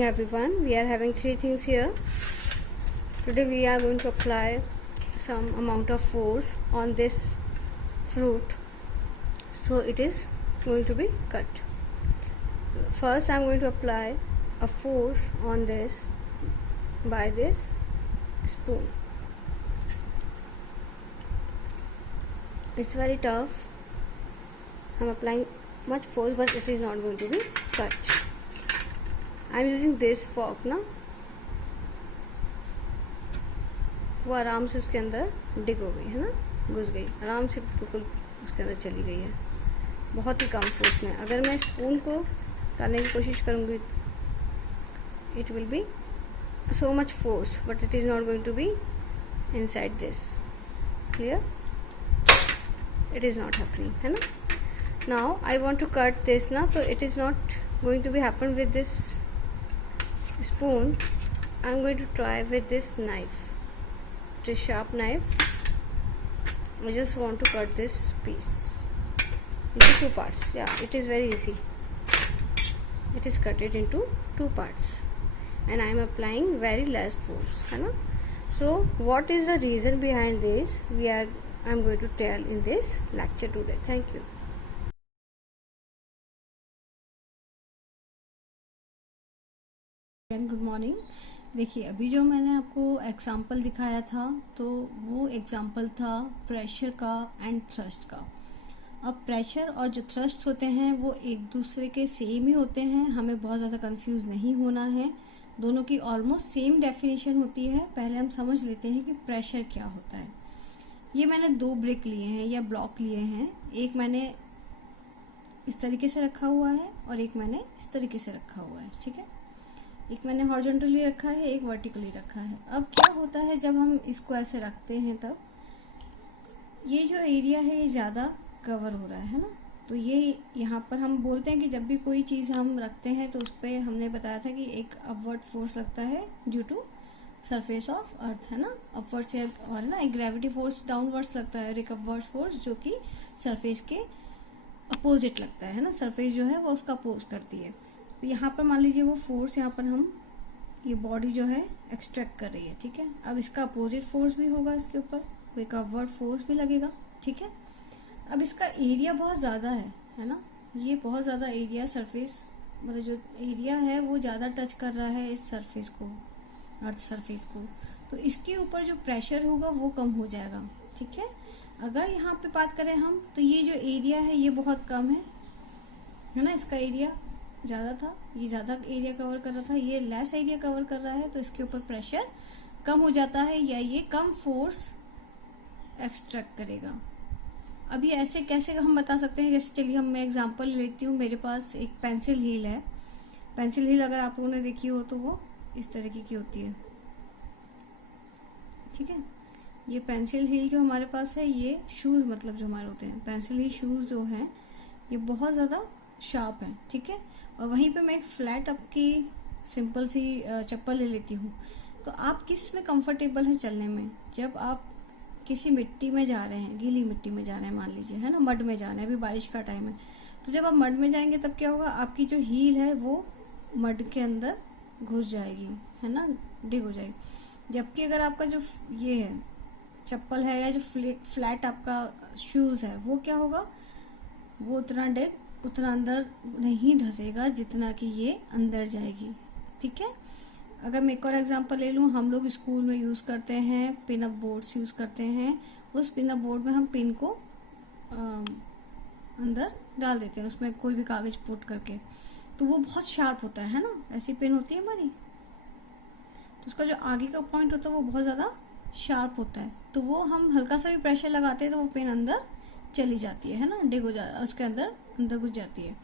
Everyone, we are having three things here. Today we are going to apply some amount of force on this fruit, so it is going to be cut. First I am going to apply a force on this by this spoon. It's very tough. I am applying much force, but it is not going to be cut. I am using this fork ना, वो आराम से उसके अंदर डिग हो गई है ना, घुस गई आराम से, बिल्कुल उसके अंदर चली गई है, बहुत ही कम फोर्स में. अगर मैं स्पून को डालने की कोशिश करूँगी it will be so much force, but it is not going to be inside this. Clear? It is not happening, है ना. Now I want to cut this ना, तो it is not going to be happen with this spoon. I am going to try with this knife. It is sharp knife. I just want to cut this piece into two parts. Yeah, it is very easy. It is cut it into two parts. And I am applying very less force, है ना. So what is the reason behind this? I am going to tell in this lecture today. Thank you. Good morning. देखिए, अभी जो मैंने आपको example दिखाया था तो वो एग्जाम्पल था प्रेशर का एंड थ्रस्ट का. अब प्रेशर और जो थ्रस्ट होते हैं वो एक दूसरे के सेम ही होते हैं, हमें बहुत ज़्यादा कंफ्यूज नहीं होना है. दोनों की ऑलमोस्ट सेम डेफिनेशन होती है. पहले हम समझ लेते हैं कि प्रेशर क्या होता है. ये मैंने दो ब्रिक लिए हैं या ब्लॉक लिए हैं. एक मैंने इस तरीके से रखा हुआ है और एक मैंने इस तरीके से रखा हुआ है. ठीक है, एक मैंने हॉरिजॉन्टली रखा है, एक वर्टिकली रखा है. अब क्या होता है जब हम इसको ऐसे रखते हैं तब ये जो एरिया है ये ज़्यादा कवर हो रहा है ना. तो ये यहाँ पर हम बोलते हैं कि जब भी कोई चीज़ हम रखते हैं तो उस पर हमने बताया था कि एक अपवर्ड फोर्स लगता है due to surface of earth, है ना. अपवर्ड से और ना एक ग्रेविटी फोर्स डाउनवर्ड्स लगता है और एक अपवर्ड फोर्स जो कि सरफेस के अपोजिट लगता है ना. सरफेस जो है वो उसका अपोज करती है. तो यहाँ पर मान लीजिए वो फोर्स यहाँ पर हम ये बॉडी जो है एक्सट्रैक्ट कर रही है. ठीक है, अब इसका अपोजिट फोर्स भी होगा इसके ऊपर, वो एक अपवर्ड फोर्स भी लगेगा. ठीक है, अब इसका एरिया बहुत ज़्यादा है ना. ये बहुत ज़्यादा एरिया सरफेस, मतलब जो एरिया है वो ज़्यादा टच कर रहा है इस सरफेस को, अर्थ सरफेस को. तो इसके ऊपर जो प्रेशर होगा वो कम हो जाएगा. ठीक है, अगर यहाँ पे बात करें हम तो ये जो एरिया है ये बहुत कम है ना. इसका एरिया ज़्यादा था, ये ज़्यादा एरिया कवर कर रहा था, ये लेस एरिया कवर कर रहा है, तो इसके ऊपर प्रेशर कम हो जाता है या ये कम फोर्स एक्सट्रैक्ट करेगा. अब ये ऐसे कैसे हम बता सकते हैं. जैसे चलिए मैं एग्जांपल लेती हूँ. मेरे पास एक पेंसिल हील है. पेंसिल हील अगर आप लोगों ने देखी हो तो वो इस तरीके की होती है. ठीक है, ये पेंसिल हील जो हमारे पास है, ये शूज़ मतलब जो हमारे होते हैं पेंसिल हील शूज़ जो हैं ये बहुत ज़्यादा शार्प है. ठीक है, और वहीं पे मैं एक फ्लैट आपकी सिंपल सी चप्पल ले लेती हूँ. तो आप किस में कंफर्टेबल है चलने में. जब आप किसी मिट्टी में जा रहे हैं, गीली मिट्टी में जा रहे हैं मान लीजिए, है ना, मड में जा रहे हैं, अभी बारिश का टाइम है, तो जब आप मड में जाएंगे तब क्या होगा, आपकी जो हील है वो मड के अंदर घुस जाएगी, है ना, डिग हो जाएगी. जबकि अगर आपका जो ये है चप्पल है या जो फ्लैट आपका शूज़ है वो क्या होगा, वो उतना अंदर नहीं धसेगा जितना कि ये अंदर जाएगी. ठीक है, अगर मैं एक और एग्जांपल ले लूँ, हम लोग स्कूल में यूज़ करते हैं पिन अप बोर्ड्स यूज़ करते हैं. उस पिन अप बोर्ड में हम पिन को अंदर डाल देते हैं, उसमें कोई भी कागज पुट करके, तो वो बहुत शार्प होता है ना. ऐसी पिन होती है हमारी, तो उसका जो आगे का पॉइंट होता है वो बहुत ज़्यादा शार्प होता है. तो वो हम हल्का सा भी प्रेशर लगाते हैं तो वो पिन अंदर चली जाती है ना, डिग हो जाता है, उसके अंदर घुस जाती है.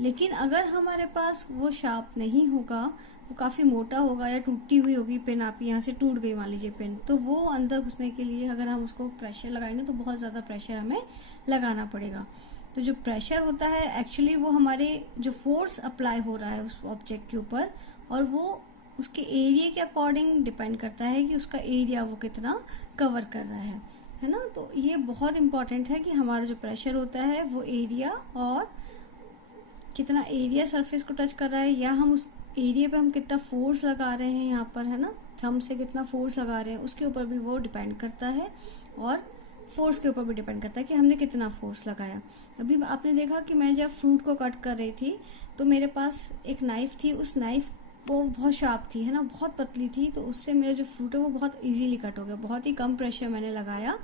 लेकिन अगर हमारे पास वो शार्प नहीं होगा, वो काफ़ी मोटा होगा या टूटी हुई होगी पेन, आप यहाँ से टूट गई मान लीजिए पेन, तो वो अंदर घुसने के लिए अगर हम उसको प्रेशर लगाएंगे तो बहुत ज़्यादा प्रेशर हमें लगाना पड़ेगा. तो जो प्रेशर होता है एक्चुअली वो हमारे जो फोर्स अप्लाई हो रहा है उस ऑब्जेक्ट के ऊपर, और वो उसके एरिया के अकॉर्डिंग डिपेंड करता है कि उसका एरिया वो कितना कवर कर रहा है ना. तो ये बहुत इंपॉर्टेंट है कि हमारा जो प्रेशर होता है वो एरिया और कितना एरिया सरफेस को टच कर रहा है, या हम उस एरिया पे हम कितना फोर्स लगा रहे हैं यहाँ पर, है ना, थंब से कितना फोर्स लगा रहे हैं उसके ऊपर भी वो डिपेंड करता है, और फोर्स के ऊपर भी डिपेंड करता है कि हमने कितना फोर्स लगाया। अभी आपने देखा कि मैं जब फ्रूट को कट कर रही थी तो मेरे पास एक नाइफ थी, उस नाइफ वो बहुत शार्प थी, है ना, बहुत पतली थी, तो उससे मेरा जो फ्रूट है वो बहुत इजीली कट हो गया। बहुत ही कम प्रेशर मैंने लगाया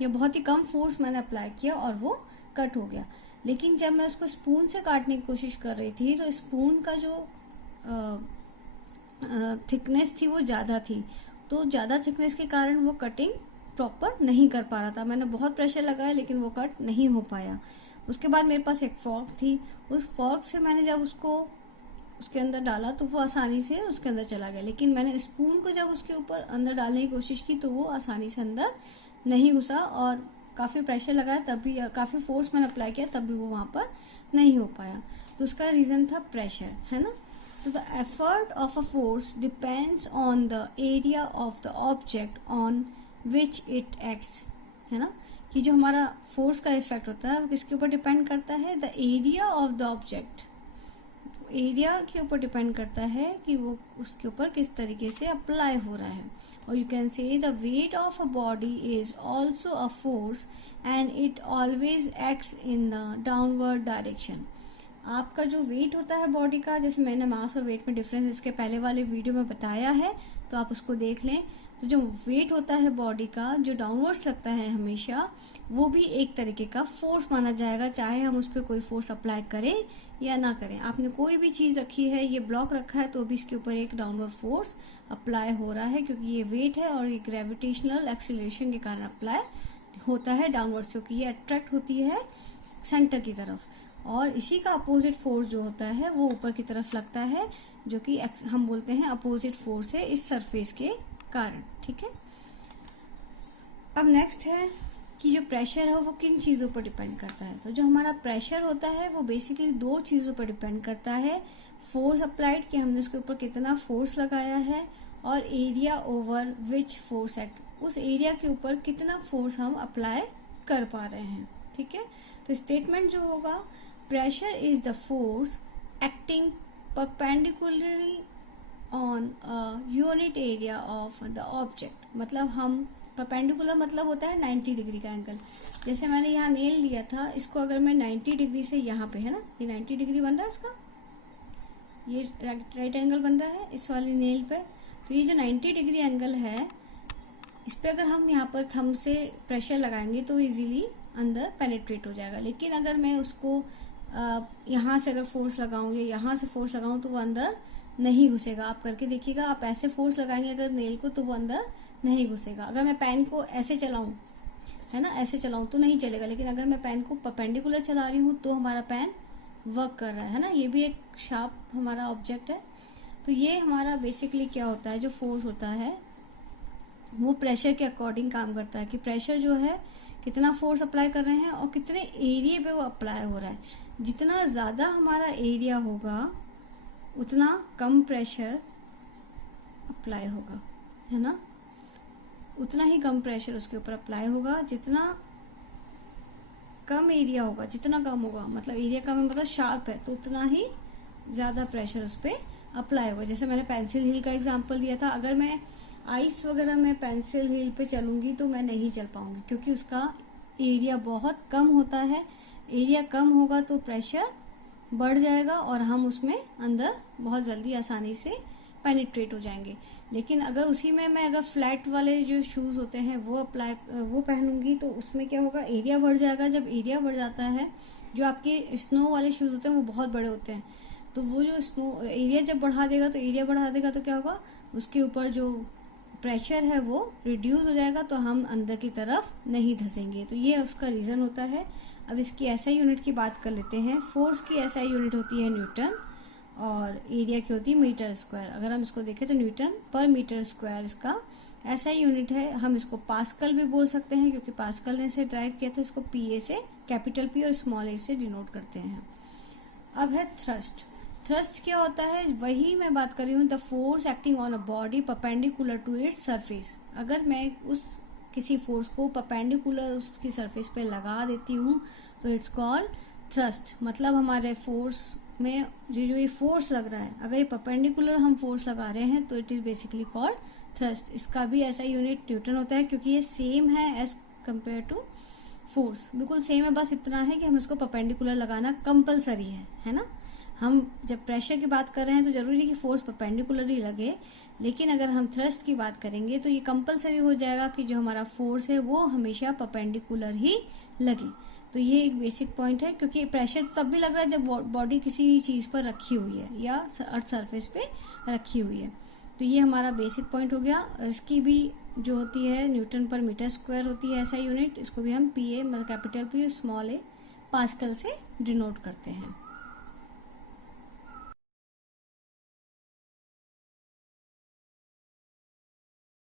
या बहुत ही कम फोर्स मैंने अप्लाई किया और वो कट हो गया। लेकिन जब मैं उसको स्पून से काटने की कोशिश कर रही थी तो स्पून का जो थिकनेस थी वो ज़्यादा थी, तो ज़्यादा थिकनेस के कारण वो कटिंग प्रॉपर नहीं कर पा रहा था। मैंने बहुत प्रेशर लगाया लेकिन वो कट नहीं हो पाया। उसके बाद मेरे पास एक फॉर्क थी, उस फॉर्क से मैंने जब उसको उसके अंदर डाला तो वो आसानी से उसके अंदर चला गया, लेकिन मैंने स्पून को जब उसके ऊपर अंदर डालने की कोशिश की तो वो आसानी से अंदर नहीं घुसा, और काफ़ी प्रेशर लगाया तब भी, काफ़ी फोर्स मैंने अप्लाई किया तब भी वो वहाँ पर नहीं हो पाया। तो उसका रीज़न था प्रेशर, है ना। तो the effort of a force depends on the area of the object on which it acts, है ना, कि जो हमारा फोर्स का इफेक्ट होता है वो किसके ऊपर डिपेंड करता है, the area of the object, area के ऊपर डिपेंड करता है कि वो उसके ऊपर किस तरीके से अप्लाई हो रहा है। और you can say the weight of a body is also a force and it always acts in the downward direction. आपका जो वेट होता है बॉडी का, जैसे मैंने मास और वेट में डिफरेंस इसके पहले वाले वीडियो में बताया है, तो आप उसको देख लें। तो जो वेट होता है बॉडी का जो डाउनवर्ड्स लगता है हमेशा, वो भी एक तरीके का फोर्स माना जाएगा, चाहे हम उस पर कोई फोर्स अप्लाई करें या ना करें। आपने कोई भी चीज़ रखी है, ये ब्लॉक रखा है, तो भी इसके ऊपर एक डाउनवर्ड फोर्स अप्लाई हो रहा है, क्योंकि ये वेट है और ये ग्रेविटेशनल एक्सीलरेशन के कारण अप्लाई होता है डाउनवर्ड, क्योंकि ये अट्रैक्ट होती है सेंटर की तरफ। और इसी का अपोजिट फोर्स जो होता है वो ऊपर की तरफ लगता है, जो कि हम बोलते हैं अपोजिट फोर्स है इस सरफेस के कारण, ठीक है। अब नेक्स्ट है कि जो प्रेशर है वो किन चीज़ों पर डिपेंड करता है। तो जो हमारा प्रेशर होता है वो बेसिकली दो चीज़ों पर डिपेंड करता है, फोर्स अप्लाइड कि हमने उसके ऊपर कितना फोर्स लगाया है, और area over which force act, उस एरिया के ऊपर कितना फोर्स हम अप्लाई कर पा रहे हैं, ठीक है। तो स्टेटमेंट जो होगा, pressure is the force acting perpendicularly on a unit area of the object. मतलब हम परपेंडिकुलर मतलब होता है 90 डिग्री का एंगल। जैसे मैंने यहाँ नेल लिया था, इसको अगर मैं 90 डिग्री से यहाँ पे, है ना, ये 90 डिग्री बन रहा है इसका, ये राइट एंगल बन रहा है इस वाली नेल पे। तो ये जो 90 डिग्री एंगल है, इस पे अगर हम यहाँ पर थंब से प्रेशर लगाएंगे तो इजीली अंदर पेनिट्रेट हो जाएगा। लेकिन अगर मैं उसको यहाँ से अगर फोर्स लगाऊं या यहाँ से फोर्स लगाऊं तो वो अंदर नहीं घुसेगा। आप करके देखिएगा, आप ऐसे फोर्स लगाएंगे अगर नेल को तो वो अंदर नहीं घुसेगा। अगर मैं पेन को ऐसे चलाऊं, है ना, ऐसे चलाऊं तो नहीं चलेगा, लेकिन अगर मैं पेन को परपेंडिकुलर चला रही हूँ तो हमारा पेन वर्क कर रहा है ना। ये भी एक शार्प हमारा ऑब्जेक्ट है। तो ये हमारा बेसिकली क्या होता है, जो फोर्स होता है वो प्रेशर के अकॉर्डिंग काम करता है, कि प्रेशर जो है कितना फोर्स अप्लाई कर रहे हैं और कितने एरिया पे वो अप्लाई हो रहा है। जितना ज़्यादा हमारा एरिया होगा उतना कम प्रेशर अप्लाई होगा, है ना, उतना ही कम प्रेशर उसके ऊपर अप्लाई होगा। जितना कम एरिया होगा, जितना कम होगा, मतलब एरिया कम है मतलब शार्प है, तो उतना ही ज़्यादा प्रेशर उस पर अप्लाई होगा। जैसे मैंने पेंसिल हील का एग्जांपल दिया था, अगर मैं आइस वगैरह में पेंसिल हील पे चलूंगी तो मैं नहीं चल पाऊंगी, क्योंकि उसका एरिया बहुत कम होता है। एरिया कम होगा तो प्रेशर बढ़ जाएगा और हम उसमें अंदर बहुत जल्दी आसानी से पेनिट्रेट हो जाएंगे। लेकिन अगर उसी में मैं अगर फ्लैट वाले जो शूज़ होते हैं वो पहनूंगी तो उसमें क्या होगा, एरिया बढ़ जाएगा। जब एरिया बढ़ जाता है, जो आपके स्नो वाले शूज़ होते हैं वो बहुत बड़े होते हैं, तो वो जो स्नो एरिया जब बढ़ा देगा तो क्या होगा, उसके ऊपर जो प्रेशर है वो रिड्यूस हो जाएगा, तो हम अंदर की तरफ नहीं धंसेंगे। तो ये उसका रीज़न होता है। अब इसकी एसआई यूनिट की बात कर लेते हैं। फोर्स की एसआई यूनिट होती है न्यूटन और एरिया की होती है मीटर स्क्वायर। अगर हम इसको देखें तो न्यूटन पर मीटर स्क्वायर इसका एसआई यूनिट है। हम इसको पास्कल भी बोल सकते हैं, क्योंकि पास्कल ने इसे ड्राइव किया था। इसको पीए से, कैपिटल पी और स्मॉल ए से डिनोट करते हैं। अब है थ्रस्ट। थ्रस्ट क्या होता है, वही मैं बात कर रही हूँ, the force acting on a body perpendicular to its surface. अगर मैं उस किसी फोर्स को परपेंडिकुलर उसकी सरफेस पे लगा देती हूँ तो इट्स कॉल्ड थ्रस्ट। मतलब हमारे फोर्स में जो ये फोर्स लग रहा है, अगर ये परपेंडिकुलर हम फोर्स लगा रहे हैं तो it is basically called thrust. इसका भी ऐसा यूनिट न्यूटन होता है, क्योंकि ये सेम है एज कंपेयर टू फोर्स, बिल्कुल सेम है, बस इतना है कि हम इसको परपेंडिकुलर लगाना कंपलसरी है ना। हम जब प्रेशर की बात कर रहे हैं तो जरूरी है कि फोर्स परपेंडिकुलर ही लगे, लेकिन अगर हम थ्रस्ट की बात करेंगे तो ये कंपलसरी हो जाएगा कि जो हमारा फोर्स है वो हमेशा परपेंडिकुलर ही लगे। तो ये एक बेसिक पॉइंट है, क्योंकि प्रेशर तब भी लग रहा है जब बॉडी किसी चीज पर रखी हुई है या अर्थ सरफेस पे रखी हुई है। तो ये हमारा बेसिक पॉइंट हो गया। इसकी भी जो होती है न्यूटन पर मीटर स्क्वायर होती है ऐसा यूनिट, इसको भी हम पीए मतलब कैपिटल पी स्मॉल ए पास्कल से डिनोट करते हैं।